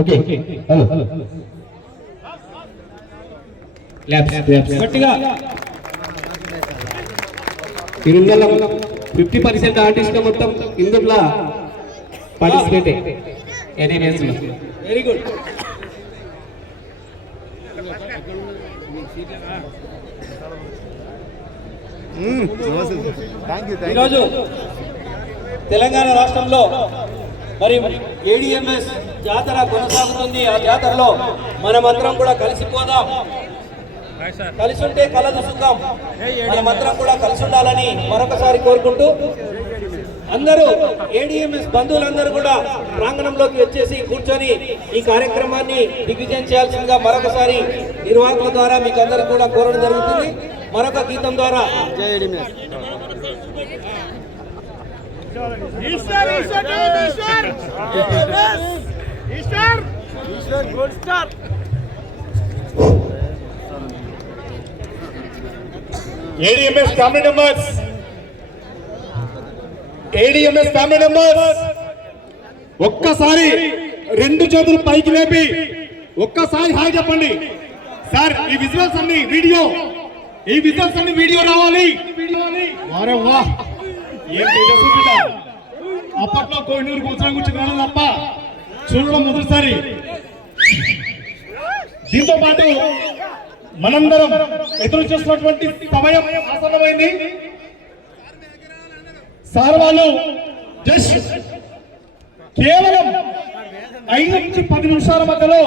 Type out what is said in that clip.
Okay hello గట్టిగా 50% artist మొత్తం ఇందులో పార్టిసిపేట్ వెరీ గుడ్. ఈరోజు తెలంగాణ రాష్ట్రంలో మరి ఏడిఎంఎస్ జాతర కొనసాగుతుంది. ఆ జాతరలో మనమందరం కూడా కలిసిపోదాం, కలిసి ఉంటే కలదు సుఖం, మనమందరం కూడా కలిసి ఉండాలని మరొకసారి కోరుకుంటూ అందరూ ఏడిఎంఎస్ బంధువులందరూ కూడా ప్రాంగణంలోకి వచ్చేసి కూర్చొని ఈ కార్యక్రమాన్ని దిగ్విజయం చేయాల్సిందిగా మరొకసారి నిర్వాహకుల ద్వారా మీకు అందరూ కూడా కోరడం జరుగుతుంది. మరొక గీతం ద్వారా ADMS family members ఒక్కసారి రెండు చేతులు పైకి లేపి ఒక్కసారి హాయ్ చెప్పండి సార్. ఈ విజువల్స్ అన్ని వీడియో రావాలి. వారే వా ఏం తేజస్వి. అప్పట్లో కోహినూరు కూర్చొని కూర్చున్నాను తప్ప చూడడం మొదటిసారి. దీంతో పాటు మనందరం ఎదురు చూస్తున్నటువంటి సమయం ఆసన్నమైంది. సార్ వాళ్ళు జస్ట్ కేవలం 5 నుంచి 10 నిమిషాల మధ్యలో